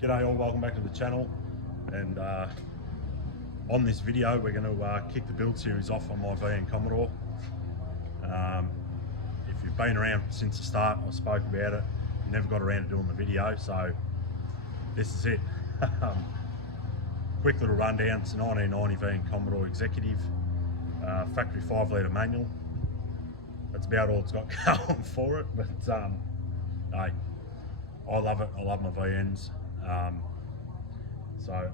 G'day all, welcome back to the channel. And on this video we're going to kick the build series off on my V1 Commodore. If you've been around since the start, I spoke about it, never got around to doing the video, so this is it. Quick little rundown. It's a 1990 V1 Commodore Executive, factory 5-litre manual. That's about all it's got going for it, but hey, I love it. I love my V1s. So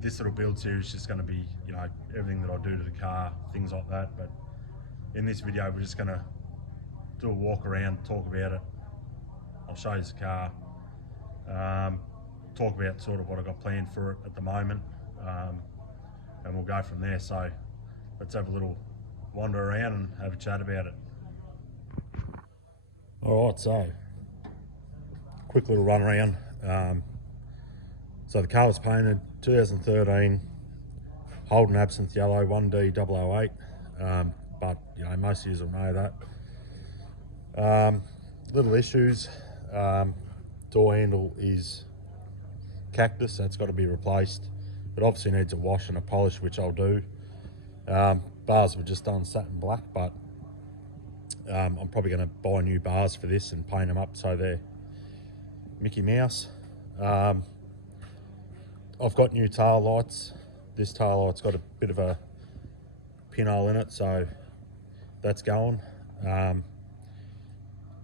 this little build series is just going to be, you know, everything that I do to the car, things like that. But in this video, we're just going to do a walk around, talk about it. I'll show you the car, talk about sort of what I've got planned for it at the moment, and we'll go from there. So let's have a little wander around and have a chat about it. All right, so quick little run around. So the car was painted 2013, Holden Absinthe Yellow 1D008, but you know, most of you will know that. Little issues, door handle is cactus, that's got to be replaced. It obviously needs a wash and a polish, which I'll do. Bars were just done satin black, but I'm probably going to buy new bars for this and paint them up so they're Mickey Mouse. I've got new tail lights. This tail light's got a bit of a pinhole in it, so that's going.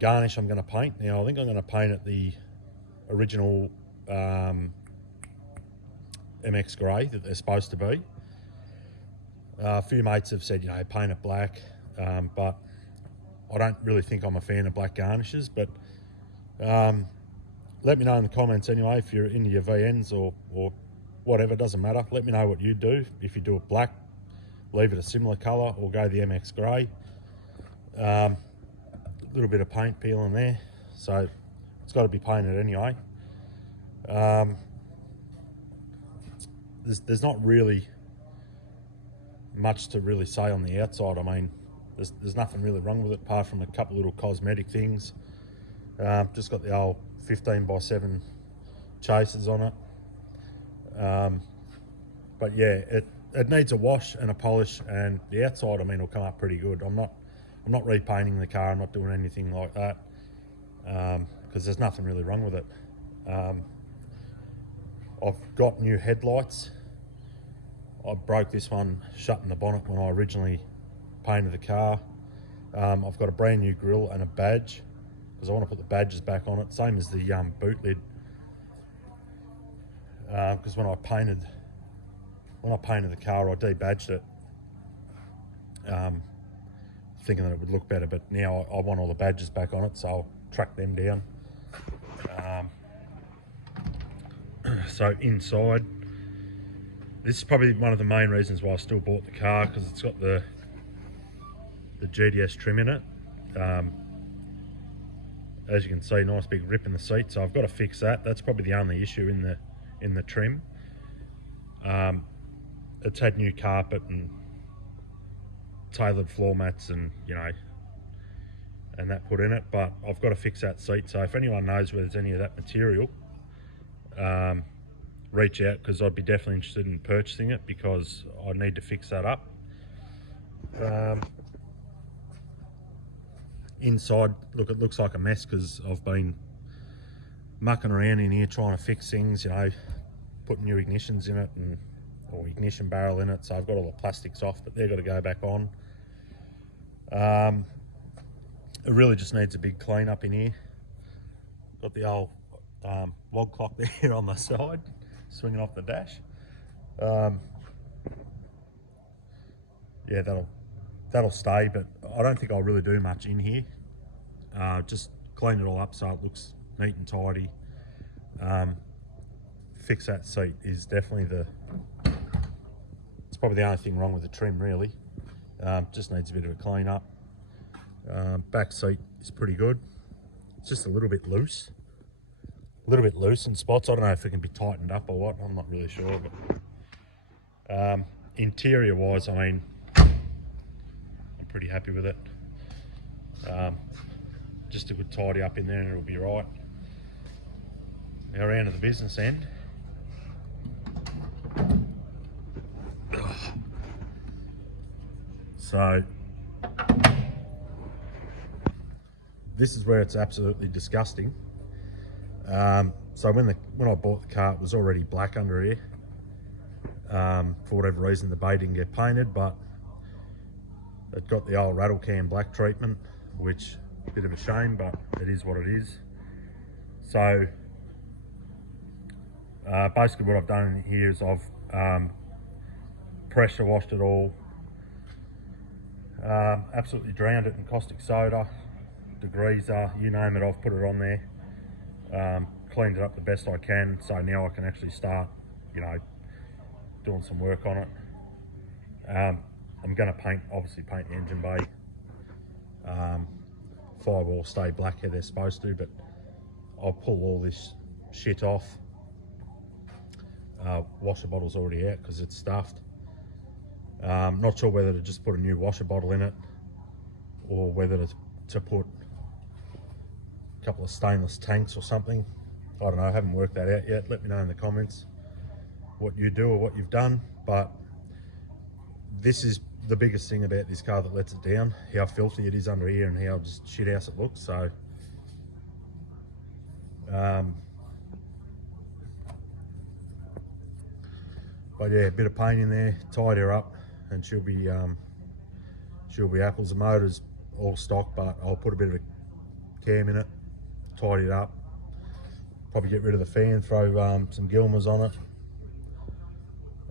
Garnish I'm going to paint. Now I think I'm going to paint it the original MX grey that they're supposed to be. A few mates have said, you know, paint it black, but I don't really think I'm a fan of black garnishes. But let me know in the comments anyway if you're into your VNs or whatever, doesn't matter. Let me know what you do. If you do it black, leave it a similar colour, or go the MX grey. A little bit of paint peeling there, so it's got to be painted anyway. There's not really much to really say on the outside. I mean, there's nothing really wrong with it apart from a couple little cosmetic things. Just got the old 15x7 chasers on it. But yeah, it needs a wash and a polish, and the outside, I mean, will come up pretty good. I'm not repainting the car. I'm not doing anything like that, because there's nothing really wrong with it. I've got new headlights. I broke this one shutting the bonnet when I originally painted the car. I've got a brand new grille and a badge, because I want to put the badges back on it, same as the boot lid. Because when I painted the car, I debadged it, thinking that it would look better. But now I want all the badges back on it, so I'll track them down. So inside, this is probably one of the main reasons why I still bought the car, because it's got the GDS trim in it. As you can see, nice big rip in the seat, so I've got to fix that. That's probably the only issue in the trim. It's had new carpet and tailored floor mats and, you know, and that put in it, but I've got to fix that seat. So if anyone knows where there's any of that material, reach out, because I'd be definitely interested in purchasing it, because I need to fix that up. Inside, look, it looks like a mess because I've been mucking around in here trying to fix things, you know, putting new ignitions in it or ignition barrel in it. So I've got all the plastics off, but they've got to go back on. It really just needs a big clean up in here. Got the old log clock there on the side, swinging off the dash. Yeah, that'll stay, but I don't think I'll really do much in here. Just clean it all up so it looks neat and tidy. Fix that seat is definitely it's probably the only thing wrong with the trim, really. Just needs a bit of a clean up. Back seat is pretty good. It's just a little bit loose in spots. I don't know if it can be tightened up or what, I'm not really sure. But interior wise, I mean, I'm pretty happy with it. Just a good tidy up in there and it'll be right. around to the business end. So this is where it's absolutely disgusting. So when I bought the car, it was already black under here. For whatever reason, the bay didn't get painted, but it got the old rattle can black treatment, which a bit of a shame, but it is what it is. So basically what I've done here is I've pressure washed it all, absolutely drowned it in caustic soda, degreaser, you name it, I've put it on there, cleaned it up the best I can, so now I can actually start, you know, doing some work on it. I'm going to obviously paint the engine bay. Firewalls stay black here, they're supposed to, but I'll pull all this shit off. Washer bottle's already out because it's stuffed. Not sure whether to just put a new washer bottle in it or whether to put a couple of stainless tanks or something. I don't know, I haven't worked that out yet. Let me know in the comments what you do or what you've done, but this is the biggest thing about this car that lets it down, how filthy it is under here and how just shit house it looks. So but yeah, a bit of paint in there, tied her up, and she'll be apples. The motor's all stock, but I'll put a bit of a cam in it, tidy it up, probably get rid of the fan, throw some Gilmers on it,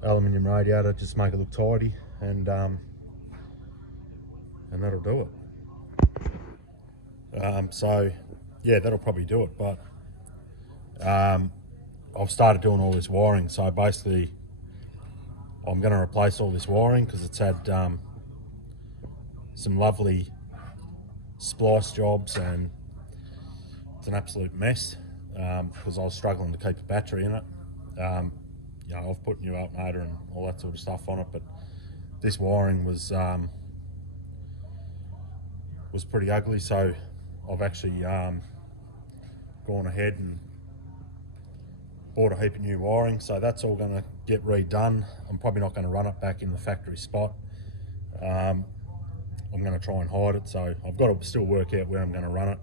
aluminium radiator, just make it look tidy, and that'll do it. So yeah, that'll probably do it. But I've started doing all this wiring, so basically I'm going to replace all this wiring because it's had some lovely splice jobs and it's an absolute mess because I was struggling to keep a battery in it. You know, I've put new alternator and all that sort of stuff on it, but this wiring was pretty ugly, so I've actually gone ahead and bought a heap of new wiring, so that's all going to get redone. I'm probably not going to run it back in the factory spot. I'm going to try and hide it, so I've got to still work out where I'm going to run it.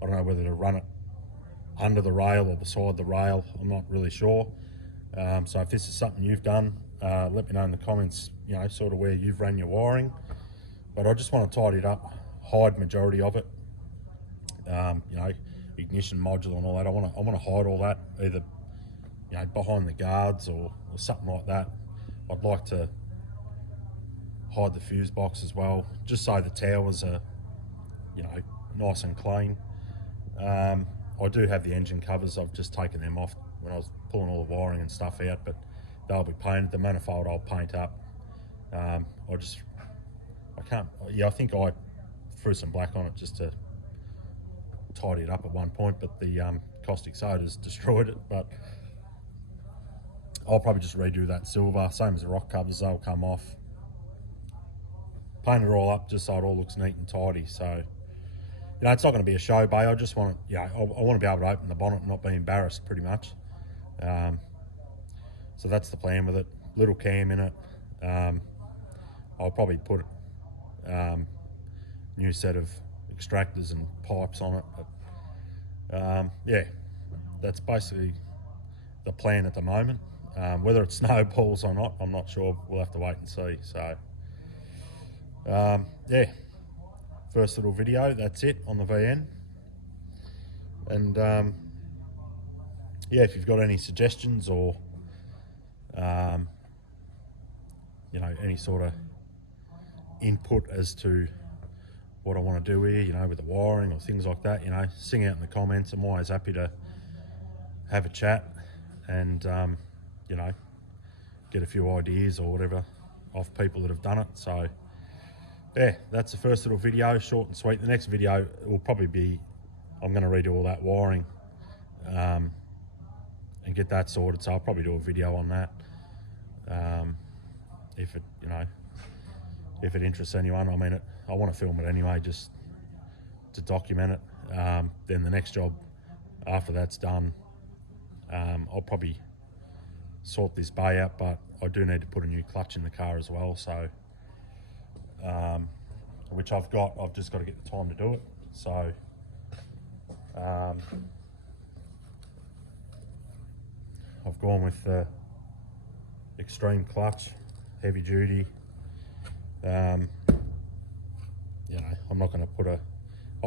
I don't know whether to run it under the rail or beside the rail, I'm not really sure. So if this is something you've done, let me know in the comments, you know, sort of where you've run your wiring. But I just want to tidy it up, hide majority of it. You know, ignition module and all that. I want to hide all that, either, you know, behind the guards or something like that. I'd like to hide the fuse box as well, just so the towers are, you know, nice and clean. I do have the engine covers. I've just taken them off when I was pulling all the wiring and stuff out, but they'll be painted. The manifold I'll paint up. I think I threw some black on it just to tidy it up at one point, but the caustic soda's destroyed it. But I'll probably just redo that silver, same as the rock covers. They'll come off, paint it all up just so it all looks neat and tidy. So, you know, it's not going to be a show bay. I just want to, you know, I want to be able to open the bonnet and not be embarrassed, pretty much. So that's the plan with it. Little cam in it. I'll probably put new set of extractors and pipes on it. But yeah, that's basically the plan at the moment. Whether it snowballs or not, I'm not sure. We'll have to wait and see. So yeah, first little video, that's it on the VN. And yeah, if you've got any suggestions or you know, any sort of input as to what I want to do here, you know, with the wiring or things like that, you know, sing out in the comments. I'm always happy to have a chat and you know, get a few ideas or whatever off people that have done it. So yeah, that's the first little video, short and sweet. The next video will probably be, I'm going to redo all that wiring and get that sorted. So I'll probably do a video on that if it, you know, if it interests anyone. I mean, I want to film it anyway, just to document it. Then the next job after that's done, I'll probably sort this bay out, but I do need to put a new clutch in the car as well, so which I've just got to get the time to do it. So I've gone with the extreme clutch, heavy duty. You know, I'm not going to put I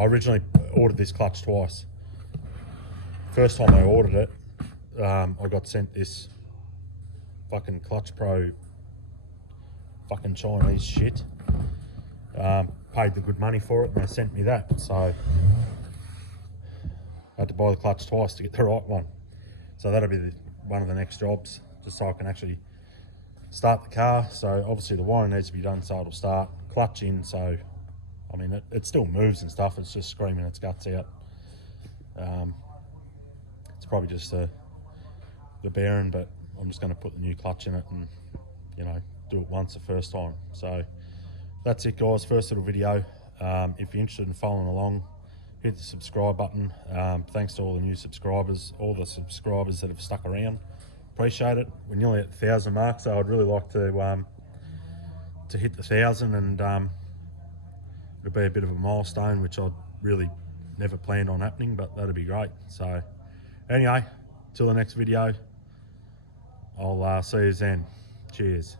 originally ordered this clutch twice. First time I ordered it, I got sent this fucking Clutch Pro fucking Chinese shit. Paid the good money for it, and they sent me that, so I had to buy the clutch twice to get the right one. So that'll be one of the next jobs, just so I can actually start the car. So obviously the wiring needs to be done so it'll start. Clutch in, so I mean it still moves and stuff, it's just screaming its guts out. It's probably just the bearing, but I'm just going to put the new clutch in it and, you know, do it once the first time. So that's it, guys, first little video. If you're interested in following along, hit the subscribe button. Thanks to all the new subscribers, all the subscribers that have stuck around, appreciate it. We're nearly at the 1,000 mark, so I'd really like to hit the 1,000, and it'll be a bit of a milestone, which I'd really never planned on happening, but that'd be great. So anyway, till the next video, I'll see you then. Cheers.